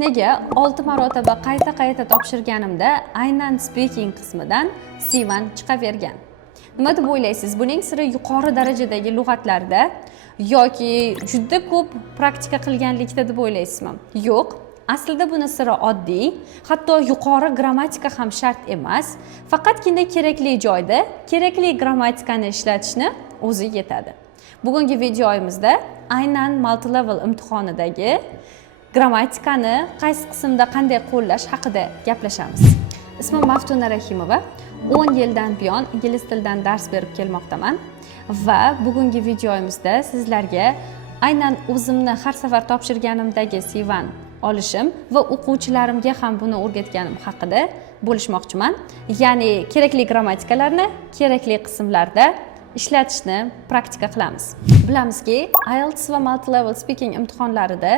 Sahnega 6 marotaba qayta topshirganimda aynan speaking qismidan C1 chiqavergan. Nima deb o'ylaysiz? Buning siri yuqori darajadagi lug'atlarda yoki juda ko'p praktika qilganlikda deb o'ylaysizmi? Yo'q. Aslida buni siri oddiy, hatto yuqori grammatika ham shart emas. Faqatgina kerakli joyda kerakli grammatikani ishlatishni o'zi yetadi. Bugungi videoyimizda aynan multi-level imtihonidagi grammatikani qaysi qismda qanday qo'llash haqida gaplashamiz. Ismim Maftuna Rahimova. 10 yildan buyon ingliz tilidan dars berib kelmoqdaman va bugungi videoyimizda sizlarga aynan o'zimni har safar topshirganimdagi C1 olishim va o'quvchilarimga ham buni o'rgatganim haqida bo'lishmoqchiman. Ya'ni kerakli grammatikalarni kerakli qismlarda ishlatishni praktika qilamiz. Bilamizki, IELTS va multi-level speaking imtihonlarida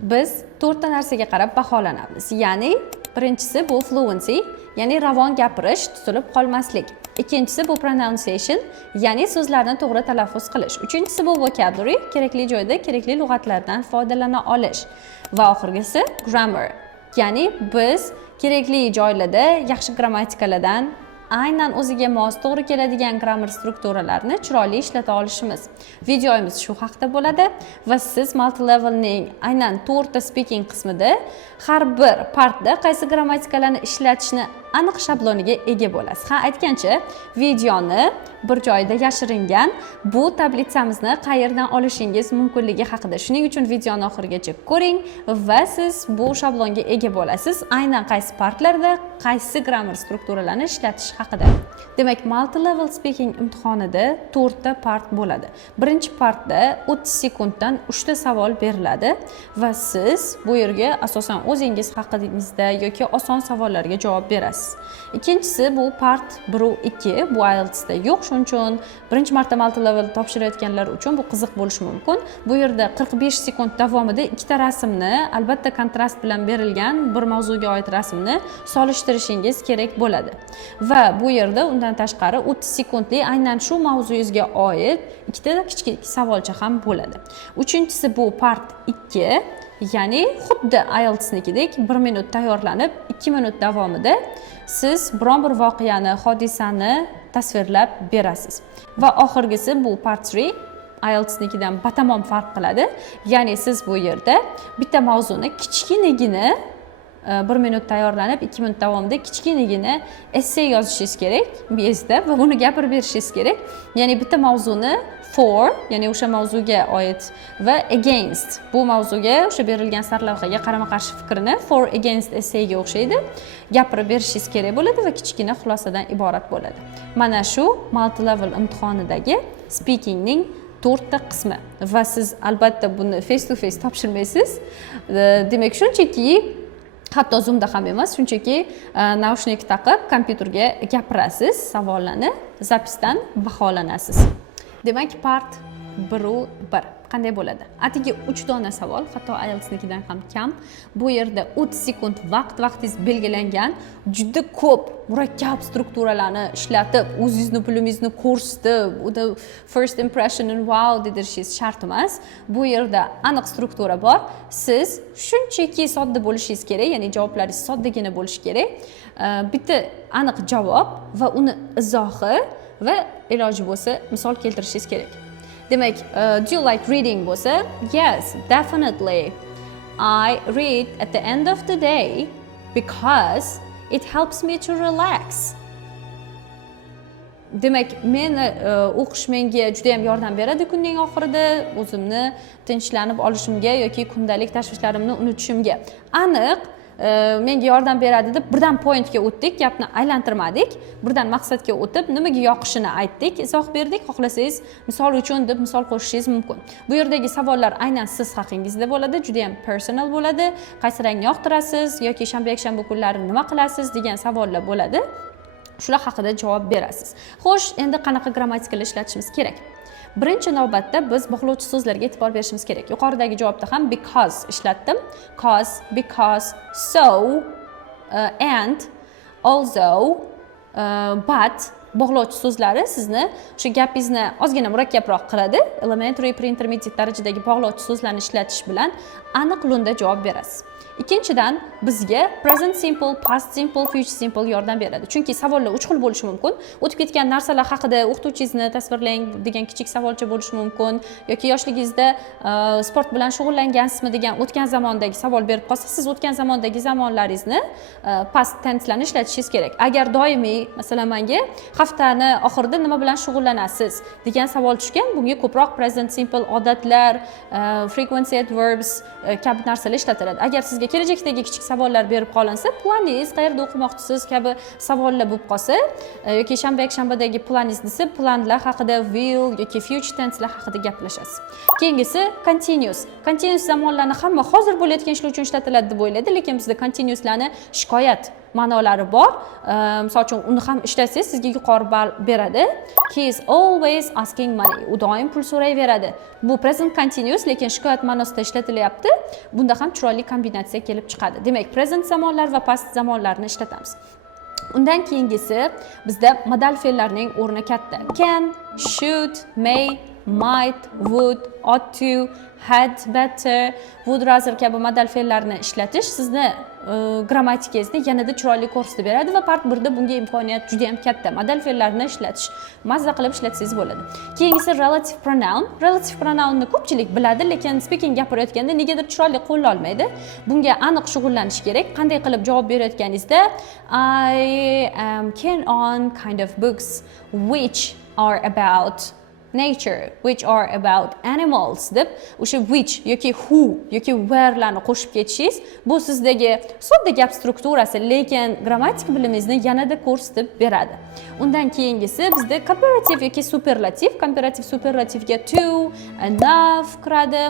biz 4 ta narsaga qarab baholanamiz. Ya'ni birinchisi bu fluency, ya'ni ravon gapirish, tutilib qolmaslik. Ikkinchisi bu pronunciation, ya'ni so'zlarni to'g'ri talaffuz qilish. Uchinchisi bu vocabulary, kerakli joyda kerakli lug'atlardan foydalana olish. Va oxirgisi grammar, ya'ni biz kerakli joylarda yaxshi grammatikalardan aynan o'ziga mos to'g'ri keladigan grammar strukturalarni chiroyli ishlata olishimiz. Videoyimiz shu haqida bo'ladi va siz multi-levelning aynan 4 ta speaking qismida har bir partda qaysi grammatikalarni ishlatishni aniq shabloniga ega bo'lasiz. Ha, aytgancha, videoni bir joyda yashiringan bu tablitsamizni qayerdan olishingiz mumkinligi haqida. Shuning uchun videoni oxirigacha ko'ring va siz bu shablonga ega bo'lasiz. Aynan qaysi partlarda qaysi grammar strukturalarni ishlatish haqida. Demak, multi-level speaking imtihonida 4 ta part bo'ladi. Birinchi partda 30 sekunddan 3 ta savol beriladi va siz bu yerga asosan o'zingiz haqingizda yoki oson savollarga javob berasiz. Ikkinchisi bu part 1 va 2, bu IELTSda yo'q, shuning uchun birinchi marta multi-level topshirayotganlar uchun bu qiziq bo'lishi mumkin. Bu yerda 45 sekund davomida ikkita rasmni, albatta kontrast bilan berilgan bir mavzuga oid rasmni solishtirishingiz kerak bo'ladi. Va bu yerda undan tashqari 30 sekundlik aynan shu mavzuyizga oid ikkita kichik savolcha ham bo'ladi. Uchinchisi bu part 2, ya'ni xuddi IELTSnikidek 1 minut tayyorlanib, 2 minut davomida siz biron bir voqeani, hodisani tasvirlab berasiz. Va oxirgisi bu part 3, IELTSnikidan batamom farq qiladi. Ya'ni siz bu yerda bitta mavzuni kichkinagina 1 minut tayyorlanib, 2 minut davomida kichkinagina essay yozishingiz kerak bezda va buni gapirib berishingiz kerak. Ya'ni bitta mavzuni for, ya'ni o'sha mavzuga oid va against, bu mavzuga o'sha berilgan sarlavhaga qarama-qarshi fikrini for against essayga o'xshaydi gapirib berishingiz kerak bo'ladi va kichkina xulosadan iborat bo'ladi. Mana shu multi-level imtihonidagi speakingning 4 ta qismi va siz albatta buni face to face topshirmaysiz. Demak, shunchaki hatto Zoomda ham emas, shunchaki naushnik taqib kompyuterga gapirasiz, savollarni zapisdan baholanasiz. Demak, part 1 qanday bo'ladi? Atigi 3 dona savol, hatto IELTSnikidan ham kam. Bu yerda 30 sekund vaqtingiz belgilangan, juda ko'p murakkab strukturalarni ishlatib, o'zingizni pulingizni ko'rsatib, unda first impression and wow deyirishingiz shart emas. Bu yerda aniq struktura bor. Siz shunchaki sodda bo'lishingiz kerak, ya'ni javoblaringiz soddagina bo'lishi kerak. Bitta aniq javob va uni izohi va iloji bo'lsa misol keltirishingiz kerak. Demak, do you like reading bo'lsa? Yes, definitely. I read at the end of the day because it helps me to relax. Demak, meni o'qish menga juda ham yordam beradi kunning oxirida, o'zimni tinchlanib olishimga yoki kundalik tashvishlarimni unutishimga. Aniq menga yordam beradi deb birdan pointga o'tdik, gapni aylantirmadik, birdan maqsadga o'tib nimaga yoqishini aytdik, izoh berdik. Xohlasangiz misol uchun deb misol qo'shishingiz mumkin. Bu yerdagi savollar aynan siz haqingizda bo'ladi, juda ham personal bo'ladi. Qaysi rangni yoqtirasiz yoki shanba-yakshanba kunlari nima qilasiz degan savollar bo'ladi. Shular haqida javob berasiz. Xo'sh, endi qanaqa grammatikalar ishlatishimiz kerak? Birinchi navbatda biz bog'lovchi so'zlarga e'tibor berishimiz kerak. Yuqoridagi javobda ham because ishlatdim. Cause, because, so, and, also, but bog'lovchi so'zlari sizni o'sha gapingizni ozgina murakkabroq qiladi. Elementary, pre-intermediate darajadagi bog'lovchi so'zlarni ishlatish bilan aniq lo'nda javob berasiz. Ikkinchidan, bizga present simple, past simple, future simple yordam beradi. Chunki savollar 3 xil bo'lishi mumkin. O'tib ketgan narsalar haqida o'qituvchingizni tasvirlang degan kichik savolcha bo'lishi mumkin yoki yoshligingizda sport bilan shug'ullangansizmi degan o'tgan zamondagi savol berib qolsa, siz o'tgan zamondagi zamonlaringizni past tenselarni ishlatishingiz kerak. Agar doimiy, masalan, menga haftani oxirida nima bilan shug'ullanasiz degan savol tushgan, bunga ko'proq present simple, odatlar, frequency adverbs kabi narsalar ishlatiladi. Agar sizga kelajakdagi kichik savollar berib qolinsa, planingiz, qayerda o'qimoqchisiz kabi savollar bo'lib qolsa yoki shanba yakshanbadagi planingiz desa, planlar haqida, will yoki future tenselar haqida gaplashasiz. Keyingisi continuous. Continuous zamonlarni hamma hozir bo'layotgan ishlar uchun ishlatiladi deb o'ylaydi, lekin bizda continuouslarni shikoyat ma'nolari bor. Misol uchun uni ham ishlasangiz sizga yuqori ball beradi. He is always asking money. U doim pul so'rayveradi. Bu present continuous, lekin shikoyat ma'nosida ishlatilyapti. Bunda ham chiroyli kombinatsiya kelib chiqadi. Demak, present zamonlar va past zamonlarni ishlatamiz. Undan keyingisi bizda modal fe'llarning o'rni katta. Can, should, may, might, would, ought to, had, better, would rather kabi modal fe'llarni ishlatish sizni grammatikangizni yanada chiroyli ko'rsatib beradi va part 1da bunga imkoniyat juda ham katta. Modal fe'llarni ishlatish, mazza qilib ishlatsangiz bo'ladi. Keyingisi relative pronoun. Relative pronounni ko'pchilik biladi, lekin speaking gapirayotganda negadir chiroyli qo'lla olmaydi. Bunga aniq shug'ullanish kerak. Qanday qilib javob berayotganingizda I am keen on kind of books which are about nature, which are about animals deb o'sha which yoki who yoki where larni qo'shib ketishingiz bu sizdagi sodda gap strukturasi, lekin grammatik bilimingizni yanada ko'rsatib beradi. Undan keyingisi bizda comparative yoki superlativ. Comparative superlativga to, enough kiradi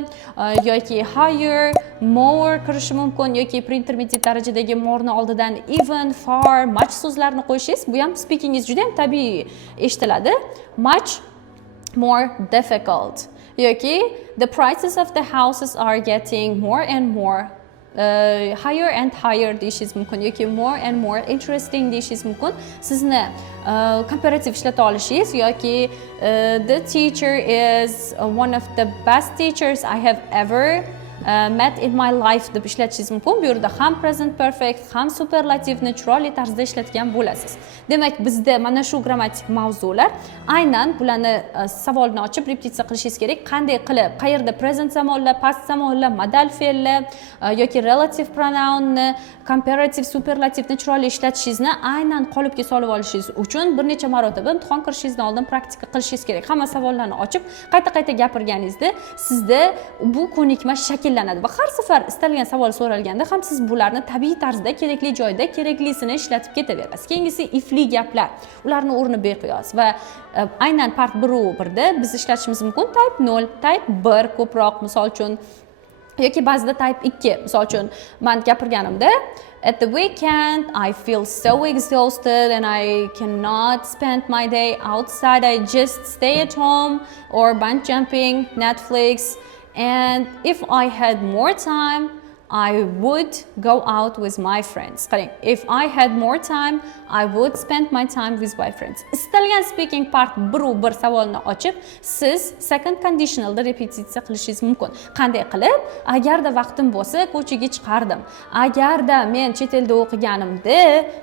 yoki higher, more kirishi mumkin yoki pre-intermediate darajadagi more'ni oldidan even, far, much so'zlarni qo'yishingiz bu ham speakingingiz juda ham tabiiy eshitiladi. Much more difficult yoki the prices of the houses are getting more and more higher and higher deyishingiz mumkin yoki more and more interesting deyishingiz mumkin. Sizni comparative ishlata olishingiz yoki the teacher is one of the best teachers I have ever met in my life deb ishlatishingiz mumkin. Bu yerda ham present perfect, ham superlativni chiroyli tarzda ishlatgan bo'lasiz. Demak, bizda mana shu grammatik mavzular aynan bularni savolni ochib repetitsiya qilishingiz kerak. Qanday qilib, qayerda present zamonlar, past zamonlar, modal fe'llar yoki relative pronounni, comparative superlativni chiroyli ishlatishingizni aynan qolipga solib olishingiz uchun bir necha marotaba imtihon kirishingizdan oldin praktika qilishingiz kerak. Hamma savollarni ochib, qayta-qayta gapirganingizda sizda bu ko'nikma shakllanadi va har safar istalgan savol so'ralganda ham siz bularni tabiiy tarzda, kerakli joyda keraklisini ishlatib ketaverasiz. Keyingisi ifli gaplar. Ularni o'rni beqiyos va aynan part 1da biz ishlatishimiz mumkin. Type 0, type 1 ko'proq, misol uchun yoki ba'zida type 2. Misol uchun men gapirganimda at the weekend I feel so exhausted and I cannot spend my day outside. I just stay at home or bungee jumping, Netflix. And if I had more time, I would go out with my friends. If I had more time, I would spend my time with my friends. Istalgan speaking part bir savolni ochib, siz second conditionalda repetitsiya qilishingiz mumkin. Qanday qilib? Agarda vaqtim bo'lsa, ko'chaga chiqardim. Agarda men chet elda o'qiganimda,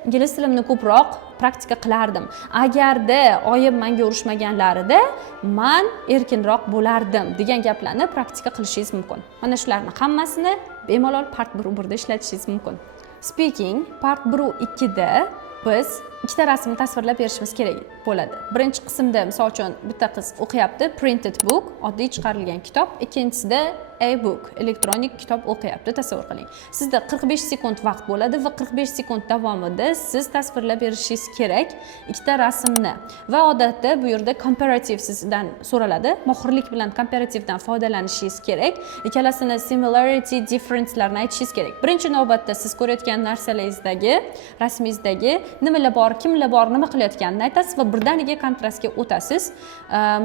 ingliz tilimni ko'proq praktika qilardim. Agarda oyim menga urushmaganlarida, men erkinroq bo'lardim degan gaplarni praktika qilishingiz mumkin. Mana shularni hammasini bemalol part 1da ishlatishingiz mumkin. Speaking part 1-2da biz ikkita rasmni tasvirlab berishimiz kerak bo'ladi. Birinchi qismda misol uchun bitta qiz o'qiyapti, printed book, oddiy chiqarilgan kitob, ikkinchisida e-book, elektronik kitob o'qiyapti, tasavvur qiling. Sizda 45 sekund vaqt bo'ladi va 45 sekund davomida siz tasvirlab berishingiz kerak ikkita rasmni. Va odatda bu yerda comparative sizdan so'raladi. Mohirlik bilan comparativdan foydalanishingiz kerak. Ikkalasini similarity, differencelarni aytishingiz kerak. Birinchi navbatda siz ko'rayotgan narsalaringizdagi, rasmingizdagi nimalar bor, kimlar bor, nima qilayotganini aytasiz va birdaniga kontrastga o'tasiz.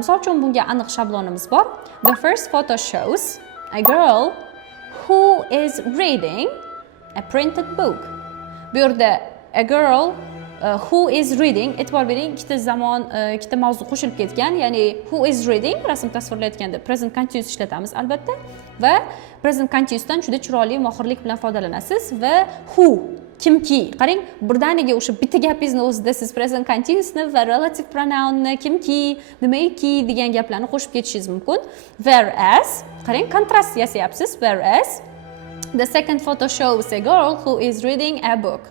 Misol uchun bunga aniq shablonimiz bor. The first photo shows a girl who is reading a printed book. Bu yerda a girl who is reading, e'tibor bering, ikkita zamon, ikkita mavzu qo'shilib ketgan. Ya'ni who is reading rasm tasvirlayotganda present continuous ishlatamiz albatta va present continuousdan juda chiroyli mohirlik bilan foydalanasiz va who kimki. Qarang, birdaniga o'sha bitta gapingizni o'zida siz present continuousni va relative pronounni kimki, nimaiki degan gaplarni qo'shib ketishingiz mumkin. Whereas, qarang, kontrast yasayapsiz. Whereas the second photo shows a girl who is reading a book.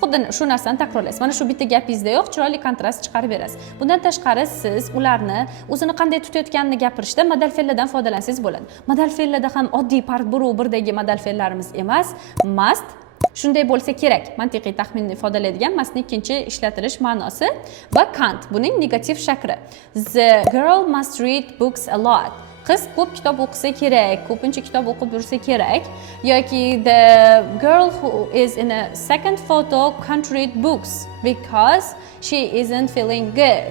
Xuddi shu narsani takrorlaysiz. Mana shu bitta gapingizdayoq chiroyli kontrast chiqarib berasiz. Bundan tashqari siz ularni o'zini qanday tutayotganini gapirishda modal fe'llardan foydalansangiz bo'ladi. Modal fe'llarda ham oddiy part buru birdagi modal fe'llarimiz emas, must shunday bo'lsa kerak. Mantiqiy taxminni ifodalaydigan mustning ikkinchi ishlatilish ma'nosi va can't buning negativ shakli. The girl must read books a lot. Qiz ko'p kitob o'qisa kerak, ko'pincha kitob o'qib yursa kerak yoki the girl who is in a second photo can't read books because she isn't feeling good.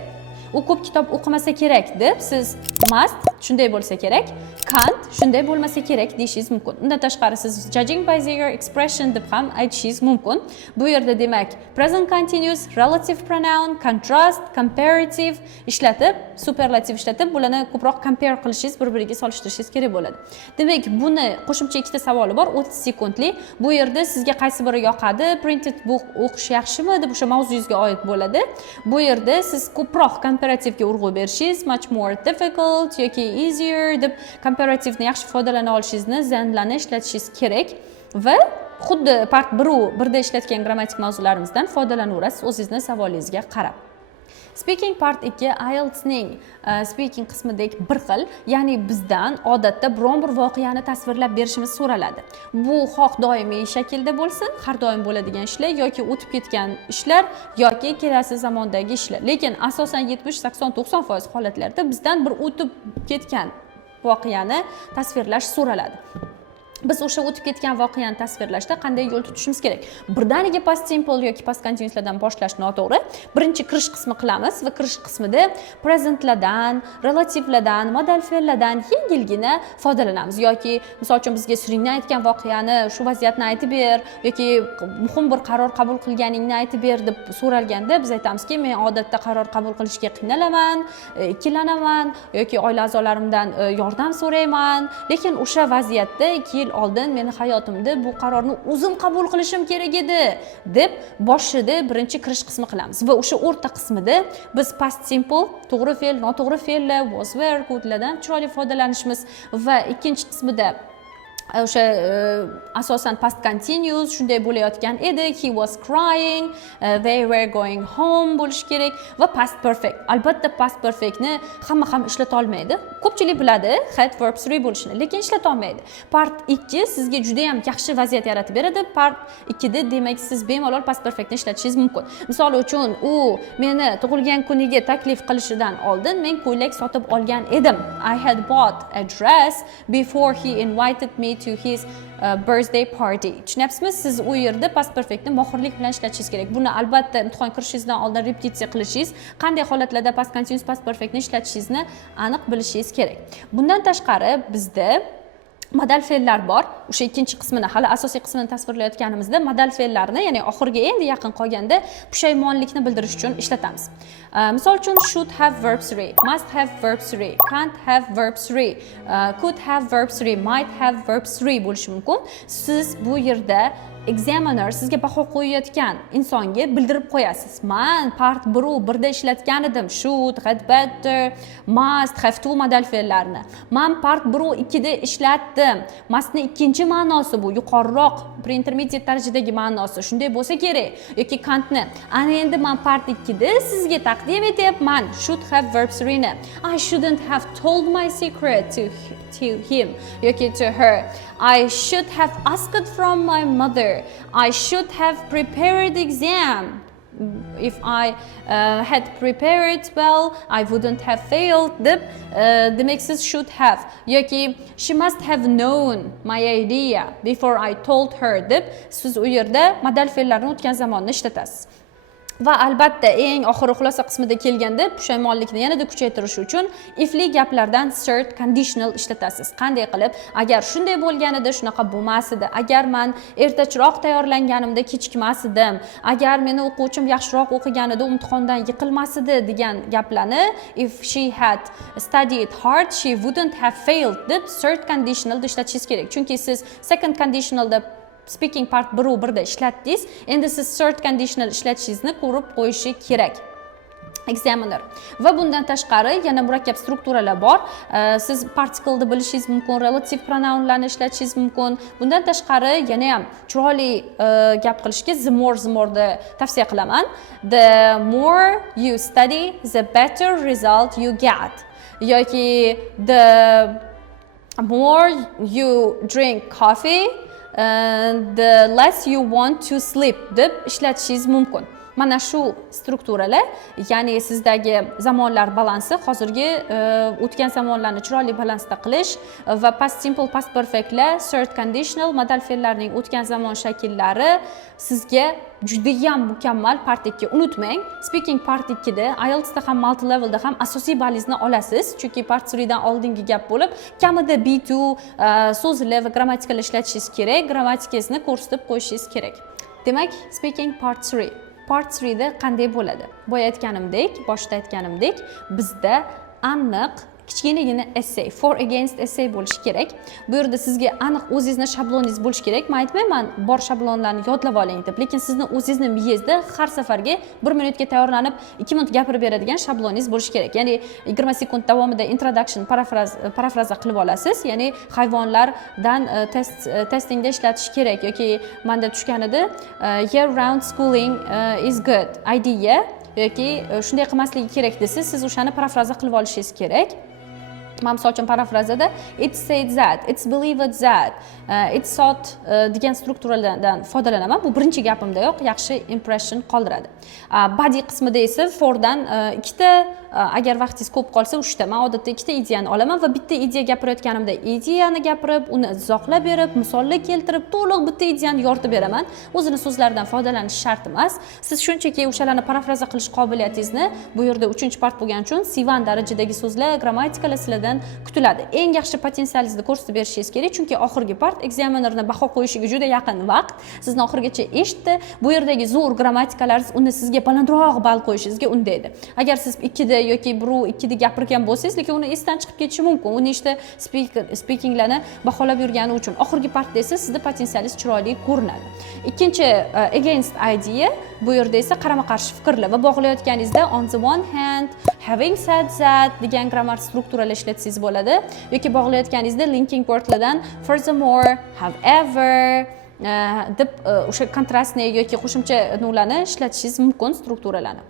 U ko'p kitob o'qimasa kerak deb siz must shunday bo'lsa kerak, can't shunday bo'lmasa kerak deyishingiz mumkin. Undan tashqari siz judging by their expression deb ham aytishingiz mumkin. Bu yerda demak present continuous, relative pronoun, contrast, comparative ishlatib, superlativ ishlatib bularni ko'proq compare qilishingiz, bir-biriga solishtirishingiz kerak bo'ladi. Demak, buni qo'shimcha ikkita savoli bor, 30 sekundlik. Bu yerda sizga qaysi biri yoqadi, printed book o'qish yaxshimi deb o'sha mavzuyingizga oid bo'ladi. Bu yerda siz ko'proq comparativega urg'u berishingiz, much more difficult yoki easier deb comparativni yaxshi foydalana olishingizni zanlarni ishlatishingiz kerak va xuddi part 1da ishlatgan grammatik mavzularimizdan foydalanaverasiz o'zingizning savolingizga qarab. Speaking part 2 IELTS'ning speaking qismidek bir xil, ya'ni bizdan odatda biron bir voqeani tasvirlab berishimiz so'raladi. Bu xoh doimiy shaklda bo'lsin, har doim bo'ladigan ishlar yoki o'tib ketgan ishlar yoki kelasi zamondagi ishlar. Lekin asosan 70, 80, 90% holatlarda bizdan bir o'tib ketgan voqeani tasvirlash so'raladi. Biz o'sha o'tib ketgan voqeani tasvirlashda qanday yo'l tutishimiz kerak? Birdaniga past simple yoki past continuouslardan boshlash noto'g'ri. Birinchi kirish qismi qilamiz va kirish qismida presentlardan, relativlardan, modal fe'llardan yengilgina foydalanamiz yoki misol uchun bizga Suringni aytgan voqeani, shu vaziyatni aytib ber yoki muhim bir qaror qabul qilganingni aytib ber deb so'ralganda biz aytamizki, men odatda qaror qabul qilishga qiynalaman, ikkilanaman yoki oila a'zolarimdan yordam so'rayman, lekin o'sha vaziyatda 2 yil oldin meni hayotimda bu qarorni o'zim qabul qilishim kerak edi deb boshida birinchi kirish qismi qilamiz va o'sha o'rta qismida biz past simple, to'g'ri fe'l, noto'g'ri fe'llar, was, were, couldlardan chiroyli foydalanishimiz va ikkinchi qismida o'sha asosan past continuous shunday bo'layotgan edi, he was crying, they were going home bo'lishi kerak va past perfect. Albatta past perfectni hamma ham ishlata olmaydi. Ko'pchilik biladi had verb 3 bo'lishini, lekin ishlata olmaydi. Part 2 sizga juda ham yaxshi vaziyat yaratib beradi. Part 2 da demak siz bemalol past perfectni ishlatishingiz mumkin. Misol uchun, u meni tug'ilgan kuniga taklif qilishidan oldin men ko'ylak sotib olgan edim. I had bought a dress before he invited me to his birthday party. Tushunyapsizmi? Siz u yerda past perfectni mohirlik bilan ishlatishingiz kerak. Buni albatta imtihon kirishingizdan oldin repetitsiya qilishingiz, qanday holatlarda past continuous, past perfectni ishlatishingizni aniq bilishingiz kerak. Bundan tashqari bizda modal fe'llar bor. O'sha ikkinchi qismini, hali asosiy qismini tasvirlayotganimizda modal fe'llarni, ya'ni oxirgi endi yaqin qolganda pushaymonlikni bildirish uchun ishlatamiz. Misol uchun should have verb 3, must have verb 3, can't have verb 3, could have verb 3, might have verb 3 bo'lishi mumkin. Siz bu yerda examiner sizga baho qo'yayotgan insonga bildirib qo'yasiz. Men part 1da ishlatgan edim. Should, had better, must, have to modal fe'llarni. Men part 2da ishlatdim. Mustni ikkinchi ma'nosi bu, yuqoriroq pre-intermediate darajadagi ma'nosi. Shunday bo'lsa kerak. Yoki can'tni. Ana endi men part 2da sizga taqdim etyapman. Should have verb 3ni. I shouldn't have told my secret to him yoki to her. I should have asked from my mother. I should have prepared the exam. If I had prepared well, I wouldn't have failed. Demak siz should have yoki she must have known my idea before I told her deb siz u yerda modal fe'llarni o'tgan zamonni ishlatasiz. Va albatta eng oxiri xulosa qismida kelganda pushaymonlikni yanada kuchaytirish uchun ifli gaplardan cert conditional ishlatasiz. Qanday qilib? Agar shunday bo'lganida shunaqa bo'lmas edi. Agar men ertachiroq tayyorlanganimda kechikmas edim. Agar meni o'quvchim yaxshiroq o'qiganida imtihondan yiqilmas edi degan gaplarni if she had studied hard she wouldn't have failed deb cert conditional ishlatishingiz kerak. Chunki siz second conditionalda speaking part 1 ishlatdingiz. Endi siz cert conditional ishlatishingizni ko'rib qo'yishi kerak examiner. Va bundan tashqari yana murakkab strukturalar bor. Siz particle ni bilishingiz mumkin, relative pronounlarni ishlatishingiz mumkin. Bundan tashqari yana ham chiroyli gap qilishga the more da tavsiya qilaman. The more you study, the better result you get. Yoki the more you drink coffee, the less you want to sleep deb ishlatishingiz mumkin. Mana shu strukturalar, ya'ni sizdagi zamonlar balansi, hozirgi o'tgan zamonlarni chiroyli balansda qilish va past simple, past perfectlar, cert conditional modal fe'llarning o'tgan zamon shakllari sizga juda ham mukammal part 2. Unutmang, speaking part 2 da, IELTS da ham multi levelda ham asosiy ballingizni olasiz, chunki part 3 dan oldingi gap bo'lib, kamida B2 so'zli va grammatikal ishlatishingiz kerak, grammatikangizni ko'rsatib qo'yishingiz kerak. Demak, speaking part 3. Part 3 da qanday bo'ladi? Boya aytganimdek, boshida aytganimdek, bizda aniq kichkinagina essay, for against essay bo'lishi kerak. Bu yerda sizga aniq o'zingizning shabloningiz bo'lishi kerak. Men aytmayman bor shablonlarni yodlab oling deb, lekin sizning o'zingizning miyangizda har safarga 1 minutga tayyorlanib 2 minut gapirib beradigan shabloningiz bo'lishi kerak. Ya'ni 20 sekund davomida introduction, parafraza qilib olasiz. Ya'ni hayvonlardan testingda ishlatish kerak yoki menda tushganida year round schooling is good idea yoki shunday qilmasligi kerak desiz, siz o'shani parafraza qilib olishingiz kerak. Men misol uchun parafrazada it's said that, it's believed that, it's thought degan strukturalardan foydalanaman. Bu birinchi gapimdayoq yaxshi impression qoldiradi. Body qismida esa fordan ikkita, agar vaqtingiz ko'p qolsa 3 ta. Men odatda ikkita ideyani olaman va bitta ideya gapirayotganimda ideyani gapirib, uni izohlab berib, misollar keltirib, to'liq bitta ideyani yoritib beraman. O'zini so'zlaridan foydalanish shart emas. Siz shunchaki o'shalarni parafraza qilish qobiliyatingizni bu yerda 3-part bo'lgani uchun C1 darajadagi so'zlar, grammatikalar sizlardan kutiladi. Eng yaxshi potensialingizni ko'rsatib berishingiz kerak, chunki oxirgi part examinerni baho qo'yishiga juda yaqin vaqt. Sizni oxirigacha eshitdi. Bu yerdagi zo'r grammatikalaringiz uni sizga balandroq ball qo'yishingizga undaydi. Agar siz 2 da yoki 1-2 da gapirgan bo'lsangiz, lekin uni esdan chiqib ketishi mumkin. Uni speakinglarni baholab yurgani uchun oxirgi partda esa sizning potensialingiz chiroyli ko'rinadi. Ikkinchi against idea, bu yerda esa qarama-qarshi fikrlar va bog'layotganingizda on the one hand, having said that degan grammar strukturalar ishlatsangiz bo'ladi yoki bog'layotganingizda linking wordlardan furthermore, however deb o'sha kontrastni yoki qo'shimcha nurlarni ishlatishingiz mumkin strukturalarni.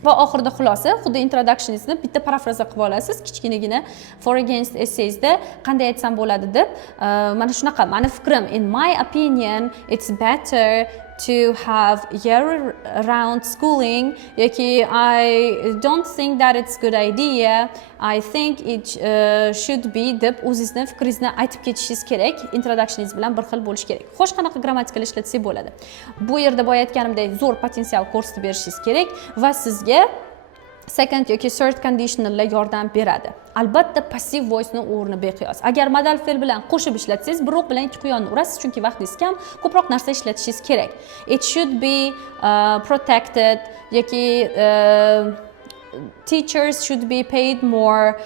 Va oxirida xulosa, xuddi introductioningizni bitta parafraza qilib olasiz, kichkinagina for against essaysda qanday aytsam bo'ladi deb. Mana shunaqa, meni fikrim, in my opinion, it's better to have year-round schooling yoki I don't think that it's good idea, I think it should be deb o'zingizning fikringizni aytib ketishingiz kerak. Introductioningiz bilan bir xil bo'lishi kerak. Xo'sh, qanaqa grammatikal ishlatsak bo'ladi? Bu yerda boya aytganimdek zo'r potensial ko'rsatib berishingiz kerak va sizga second yoki third conditionallar yordam beradi. Albatta passive voice ning o'rni beqiyos. Agar modal fe'l bilan qo'shib ishlatsangiz, bir o'q bilan 2 quyonni urasiz, chunki vaqtingiz kam, ko'proq narsa ishlatishingiz kerak. It should be protected yoki teachers should be paid more,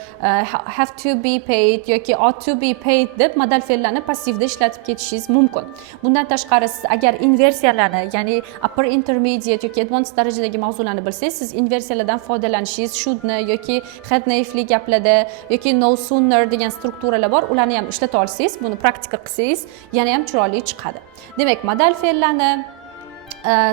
have to be paid yoki ought to be paid deb modal fe'llarni passivda ishlatib ketishingiz mumkin. Bundan tashqari siz agar inversiyalarni, ya'ni upper intermediate yoki advanced darajadagi mavzularni bilsangiz, siz inversiyalardan foydalanishingiz shouldni yoki hadni ifli gaplarda yoki no sooner degan strukturalar bor, ularni ham ishlata olsangiz, buni praktika qilsangiz, yana ham chiroyli chiqadi. Demak, modal fe'llarni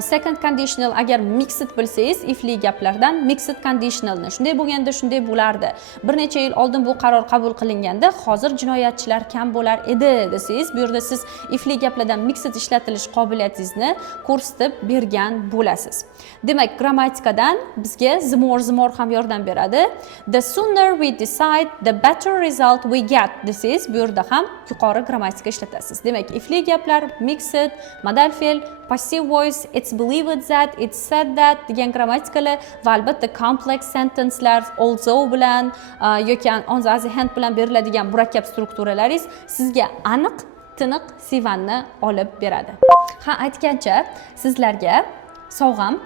second conditional agar mixed bilsangiz, ifli gaplardan mixed conditionalni shunday bo'lganda shunday bo'lardi. Bir necha yil oldin bu qaror qabul qilinganda, hozir jinoyatchilar kam bo'lar edi desangiz, bu yerda siz ifli gaplardan mixed ishlatilish qobiliyatingizni ko'rsatib bergan bo'lasiz. Demak, grammatikadan bizga the more ham yordam beradi. The sooner we decide, the better result we get desangiz, bu yerda ham yuqori grammatika ishlatasiz. Demak, ifli gaplar mixed, modal fe'l passive voice, it's believed that, it's said that degan grammatikali va albatta complex sentencelar also bilan yoki on the other hand bilan beriladigan murakkab strukturalaringiz sizga aniq tiniq Sivanni olib beradi. Ha, aytgancha sizlarga sovg'am,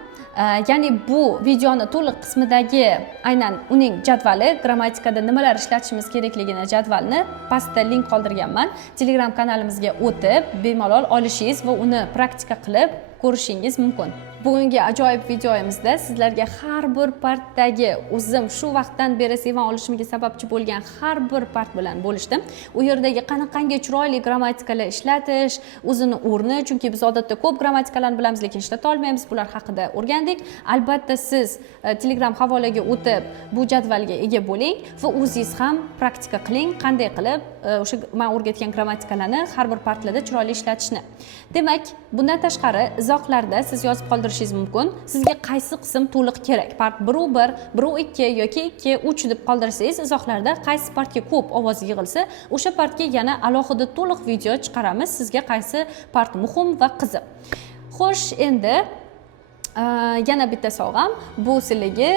ya'ni bu videoni to'liq qismidagi aynan uning jadvali, grammatikada nimalar ishlatishimiz kerakligini jadvalni pastda link qoldirganman. Telegram kanalimizga o'tib, bemalol olishingiz va uni praktika qilib ko'rishingiz mumkin. Bugungi ajoyib videomizda sizlarga har bir partdagi o'zim shu vaqtdan beri Sivan olishimga sababchi bo'lgan har bir part bilan bo'lishdim. U yerdagi qanaqangi chiroyli grammatikalar ishlatish, o'zini o'rni, chunki biz odatda ko'p grammatikalarni bilamiz, lekin ishlata olmaymiz. Bular haqida o'rgandik. Albatta siz Telegram havolaga o'tib bu jadvalga ega bo'ling va o'zingiz ham praktika qiling, qanday qilib o'sha men o'rgatgan grammatikalarni har bir partlarda chiroyli ishlatishni. Demak, bundan tashqari izohlarda siz yozib qoldirishingiz mumkin. Sizga qaysi qism to'liq kerak? Part 1, 1, 2 yoki 2, 3 deb qoldirsangiz, izohlarda qaysi partga ko'p ovoz yig'ilsa, o'sha partga yana alohida to'liq video chiqaramiz. Sizga qaysi part muhim va qiziq. Xo'sh, endi yana bitta sovg'am, bu sizlarga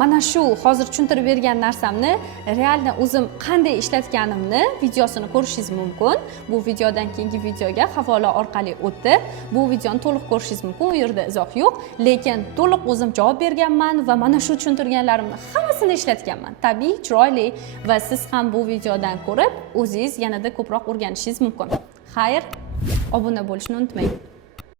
mana shu hozir tushuntirib bergan narsamni realni o'zim qanday ishlatganimni videosini ko'rishingiz mumkin. Bu videodan keyingi videoga havola orqali o'tib, bu videoni to'liq ko'rishingiz mumkin. U yerda izoh yo'q, lekin to'liq o'zim javob berganman va mana shu tushuntirganlarimni hammasini ishlatganman. Tabiiy, chiroyli va siz ham bu videodan ko'rib, o'zingiz yanada ko'proq o'rganishingiz mumkin. Xayr, obuna bo'lishni unutmang.